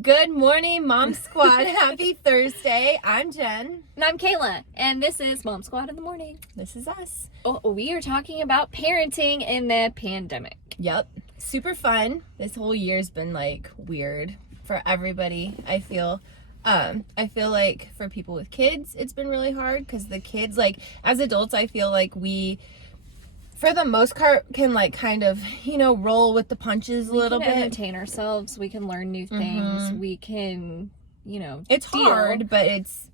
Good morning, Mom Squad. Happy Thursday. I'm Jen. And I'm Kayla, and this is Mom Squad in the Morning. This is us. Oh, we are talking about parenting in the pandemic. Yep. Super fun. This whole year's been like weird for everybody, I feel. I feel like for people with kids, it's been really hard because the kids, like as adults, I feel like we, for the most part, can like kind of, roll with the punches a little bit. We can entertain ourselves. We can learn new things. We can, it's deal. hard, but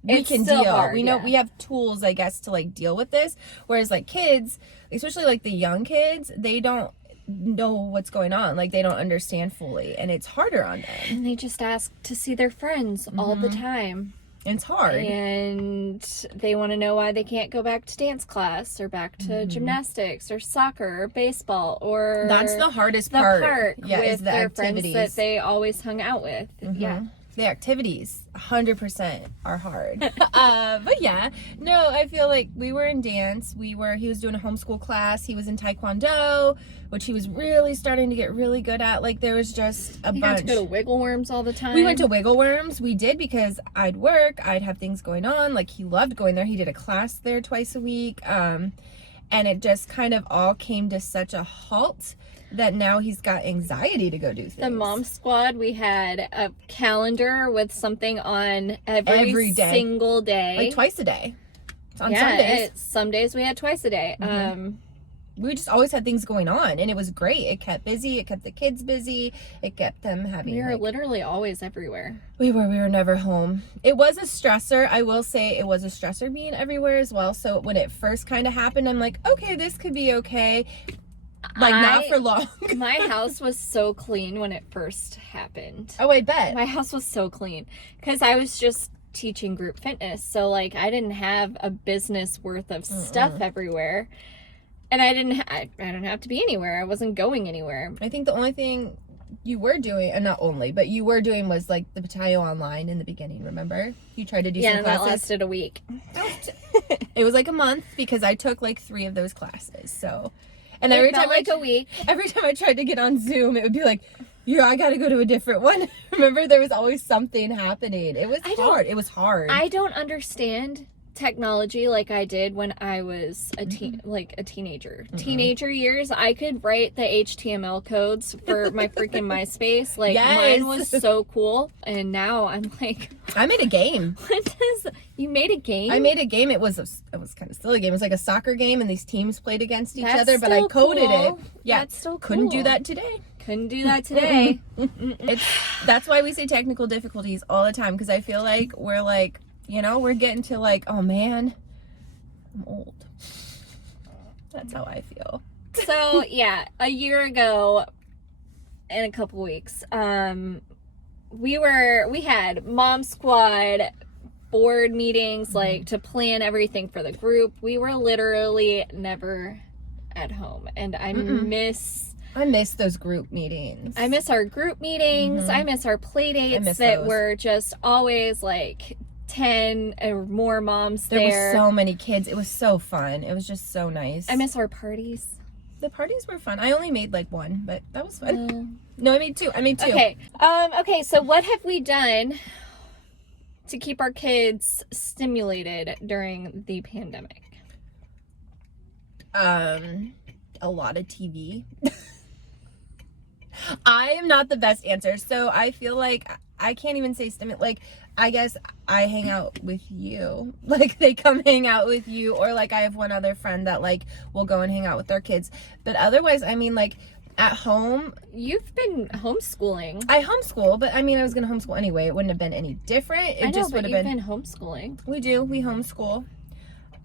we can still deal. hard, We know yeah. we have tools, I guess, to like deal with this. Whereas like kids, especially like the young kids, they don't know what's going on. Like they don't understand fully, and it's harder on them. And they just ask to see their friends all the time. It's hard. And they want to know why they can't go back to dance class or back to gymnastics or soccer or baseball or That's the hardest the part. park Yeah, is with the their activities. friends that they always hung out with. Yeah. The activities 100% are hard. But yeah, no, I feel like we were in dance. He was doing a homeschool class. He was in Taekwondo, which he was really starting to get really good at. Like there was just a You bunch. had to go to Wiggle Worms all the time. We went to Wiggle Worms. We did because I'd work. I'd have things going on. Like he loved going there. He did a class there twice a week. And it just kind of all came to such a halt that now he's got anxiety to go do things. The Mom Squad, we had a calendar with something on every day. single day. Like twice a day. On yeah, Sundays. Some days we had twice a day. We just always had things going on, and it was great. It kept busy. It kept the kids busy. It kept them having. We were literally always everywhere. We were never home. It was a stressor. I will say it was a stressor being everywhere as well. So when it first kind of happened, I'm like, okay, this could be okay. Like not for long. My house was so clean when it first happened. Oh, I bet. My house was so clean because I was just teaching group fitness. So like I didn't have a business worth of stuff everywhere. And I didn't have to be anywhere. I wasn't going anywhere. I think the only thing you were doing, and not only, but you were doing was like the Battalion online in the beginning, remember? You tried to do some and classes. that lasted a week. It was like a month because I took like 3 of those classes. So, and It every felt time like a week. every time I tried to get on Zoom, it would be like, yeah, I got to go to a different one. Remember, there was always something happening. It was hard. It was hard. I don't understand technology like I did when I was a teenager. Teenager years, I could write the HTML codes for my freaking MySpace. Like Yes. mine was so cool, and now I'm like, I made a game. you made a game? I made a game. It was kind of silly game. It was like a soccer game, and these teams played against each That's other. But I still coded cool. it. Yeah, That's still couldn't do cool. that today. Couldn't do that today. That's why we say technical difficulties all the time, because I feel like we're like, we're getting to like, oh man, I'm old. That's how I feel. So yeah, a year ago, in a couple weeks, we had Mom Squad board meetings, like to plan everything for the group. We were literally never at home, and I miss those group meetings. I miss our group meetings. I miss our play dates that were just always like 10 or more moms there. There were so many kids. It was so fun. It was just so nice. I miss our parties. The parties were fun. I only made like one, but that was fun. No, I made two. Okay. Okay, so what have we done to keep our kids stimulated during the pandemic? A lot of TV. I am not the best answer. So I feel like I can't even say like, I guess I hang out with you. Like they come hang out with you, or like I have one other friend that like will go and hang out with their kids. But otherwise, I mean, like at home, You've been homeschooling. I homeschool, but I mean, I was gonna homeschool anyway. It wouldn't have been any different. It I know, just but would you've have been homeschooling. We homeschool.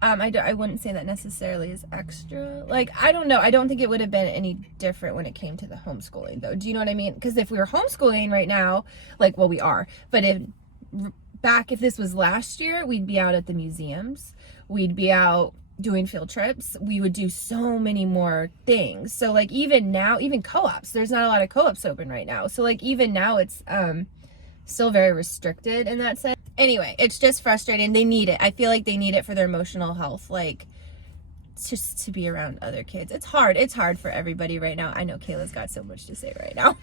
I wouldn't say that necessarily is extra. Like, I don't know. I don't think it would have been any different when it came to the homeschooling, though. Do you know what I mean? Because if we were homeschooling right now, like, well, we are. But if this was last year, we'd be out at the museums. We'd be out doing field trips. We would do so many more things. So, like, even now, even co-ops, there's not a lot of co-ops open right now. So, like, even now it's still very restricted in that sense. Anyway, it's just frustrating. They need it. I feel like they need it for their emotional health. Like, just to be around other kids. It's hard for everybody right now. I know Kayla's got so much to say right now.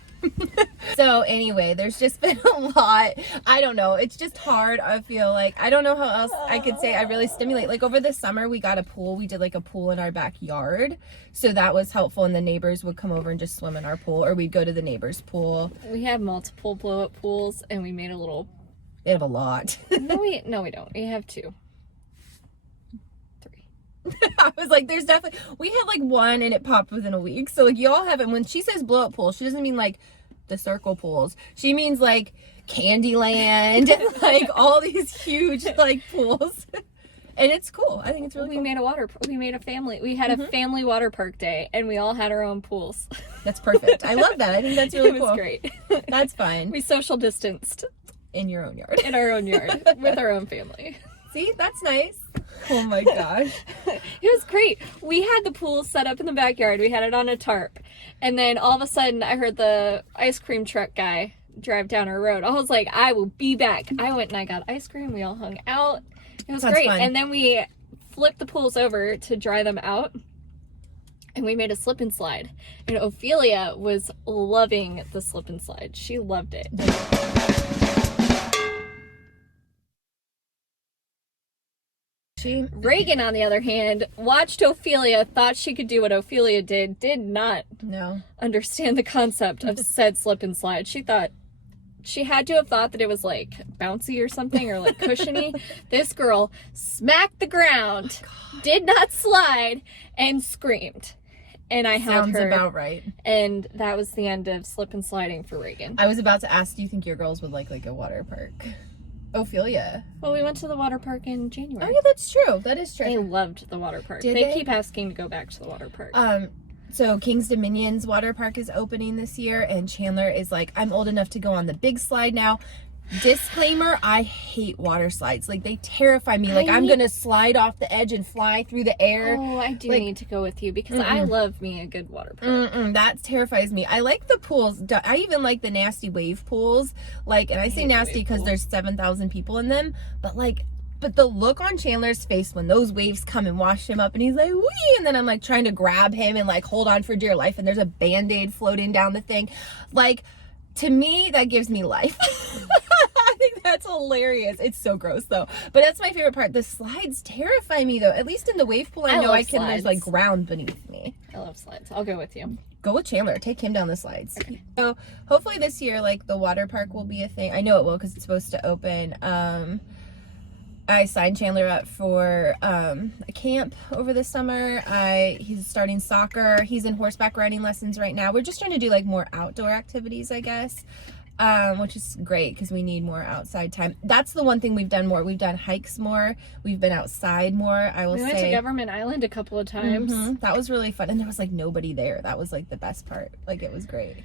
So anyway, there's just been a lot. I don't know, it's just hard. I feel like I don't know how else I could say I really stimulate. Like over the summer we got a pool. We did like a pool in our backyard, so that was helpful, and the neighbors would come over and just swim in our pool, or we'd go to the neighbor's pool. We have multiple blow-up pools, and we made a little... They have a lot. No, we don't. We have 2. 3. I was like, there's definitely, we had like one and it popped within a week. So like y'all have it. When she says blow up pool, she doesn't mean like the circle pools. She means like Candyland and like all these huge like pools. And it's cool. I think it's really We cool. made a family. We had a family water park day, and we all had our own pools. That's perfect. I love that. I think that's really It was cool. great. That's fine. We social distanced In your own yard. in our own yard with our own family. See, that's nice. Oh my gosh. It was great. We had the pool set up in the backyard. We had it on a tarp. And then all of a sudden, I heard the ice cream truck guy drive down our road. I was like, I will be back. I went and I got ice cream. We all hung out. It was That's great. fun. And then we flipped the pools over to dry them out. And we made a slip and slide. And Ophelia was loving the slip and slide. She loved it. Reagan, on the other hand, watched Ophelia, thought she could do what Ophelia did not No. understand the concept of said slip and slide. She thought she had to have thought that it was like bouncy or something, or like cushiony. This girl smacked the ground, did not slide, and screamed. And I held Sounds her. about right. And that was the end of slip and sliding for Reagan. I was about to ask, do you think your girls would like a water park? Ophelia. Well, we went to the water park in Oh January. yeah, that's true. That is true. They loved the water park. Did They they? keep asking to go back to the water park. So King's Dominion's water park is opening this year, and Chandler is like, I'm old enough to go on the big slide now. Disclaimer, I hate water slides. Like, they terrify me. Like, I'm gonna slide off the edge and fly through the air. Oh, I do like- need to go with you because I love me a good water park. That terrifies me. I like the pools. I even like the nasty wave pools. Like, and I say hate the nasty wave because pool. there's 7,000 people in them. But the look on Chandler's face when those waves come and wash him up, and he's like, wee, and then I'm like trying to grab him and like hold on for dear life, and there's a Band-Aid floating down the thing. Like, to me, that gives me life. I think that's hilarious. It's so gross though. But that's my favorite part. The slides terrify me though. At least in the wave pool, I know love I can, there's like slides. ground beneath me. I love slides. I'll go with you. Go with Chandler. Take him down the slides. Okay. So hopefully this year, like, the water park will be a thing. I know it will because it's supposed to open. I signed Chandler up for a camp over the summer. He's starting soccer. He's in horseback riding lessons right now. We're just trying to do like more outdoor activities, I guess, which is great because we need more outside time. That's the one thing we've done more. We've done hikes more. We've been outside more. I will We say. went to Government Island a couple of times. That was really fun, and there was like nobody there. That was like the best part. Like, it was great.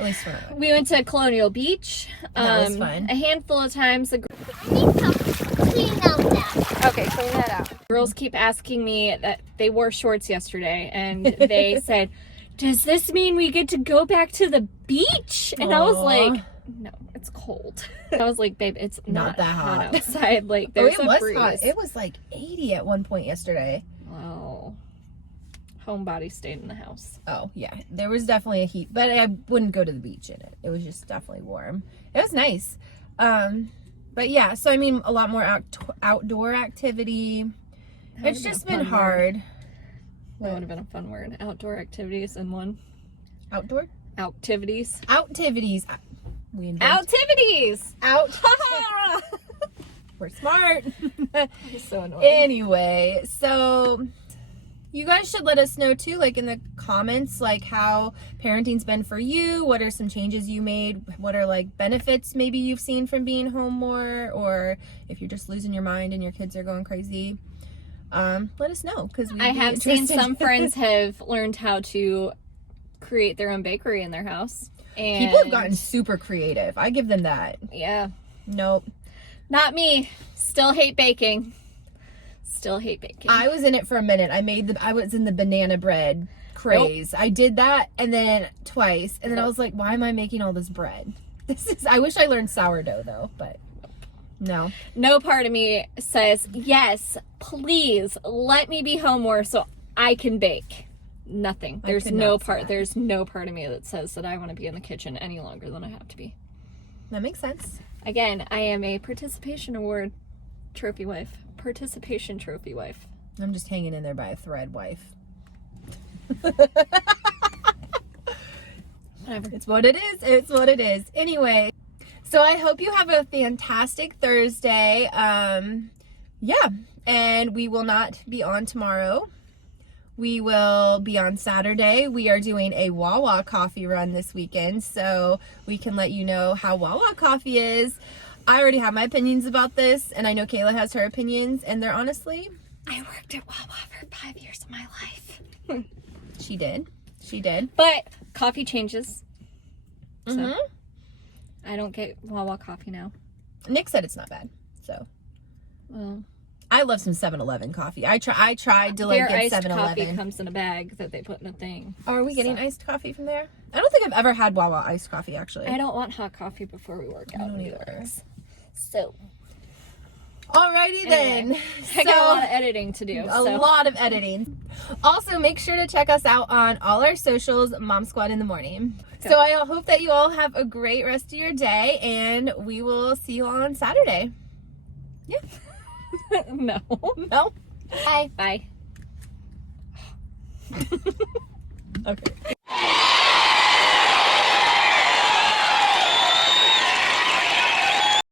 At least for now. We went to Colonial Beach. That was fun. A handful of times. I need to clean out that. Okay, clean that out. Girls keep asking me that they wore shorts yesterday, and they said, "Does this mean we get to go back to the beach?" And I was Aw. like, "No, it's cold." I was like, "Babe, it's not that hot hot." outside. Like, Oh, there's it a was breeze." hot. It was like 80 at one point yesterday. Wow. Homebody stayed in the house. Oh, yeah. There was definitely a heat, but I wouldn't go to the beach in it. It was just definitely warm. It was nice. But yeah, so I mean, a lot more outdoor activity. That It's would've been just a been fun hard. word. That would have been a fun word. Outdoor activities in one. Outdoor? Activities. Activities. We invented Activities! out. We're smart. So annoying. Anyway, so you guys should let us know too, like in the comments, like how parenting's been for you. What are some changes you made? What are like benefits maybe you've seen from being home more, or if you're just losing your mind and your kids are going crazy. Let us know because I have seen some friends have learned how to create their own bakery in their house. And People have gotten super creative. I give them that. yeah. Nope. Not me. Still hate baking. Still hate baking. I was in it for a minute. I was in the banana bread craze. I did that and then twice, and then I was like, why am I making all this bread? I wish I learned sourdough though, but No. No part of me says, yes, please let me be home more so I can bake. Nothing. I There's could no not see part. that. There's no part of me that says that I want to be in the kitchen any longer than I have to be. That makes sense. Again, I am a participation award trophy wife. Participation trophy wife. I'm just hanging in there by a thread, wife. Whatever. It's what it is. It's what it is. Anyway, so I hope you have a fantastic Thursday. Yeah, and we will not be on tomorrow. We will be on Saturday. We are doing a Wawa coffee run this weekend, so we can let you know how Wawa coffee is. I already have my opinions about this, and I know Kayla has her opinions, and they're honestly, I worked at Wawa for 5 years of my life. she did. She did. But coffee changes. So Mhm. I don't get Wawa coffee now. Nick said it's not bad, so. Well, I love some 7-Eleven coffee. I tried to like their get iced 7-Eleven. coffee comes in a bag that they put in a thing. Oh, are we getting So- iced coffee from there? I don't think I've ever had Wawa iced coffee actually. I don't want hot coffee before we work out. don't either. So Alrighty anyway, then. I got a lot of editing to do. A So lot of editing. Also, make sure to check us out on all our socials, Mom Squad in the Morning. So I hope that you all have a great rest of your day, and we will see you all on Saturday. no. No? Bye. Bye. Okay.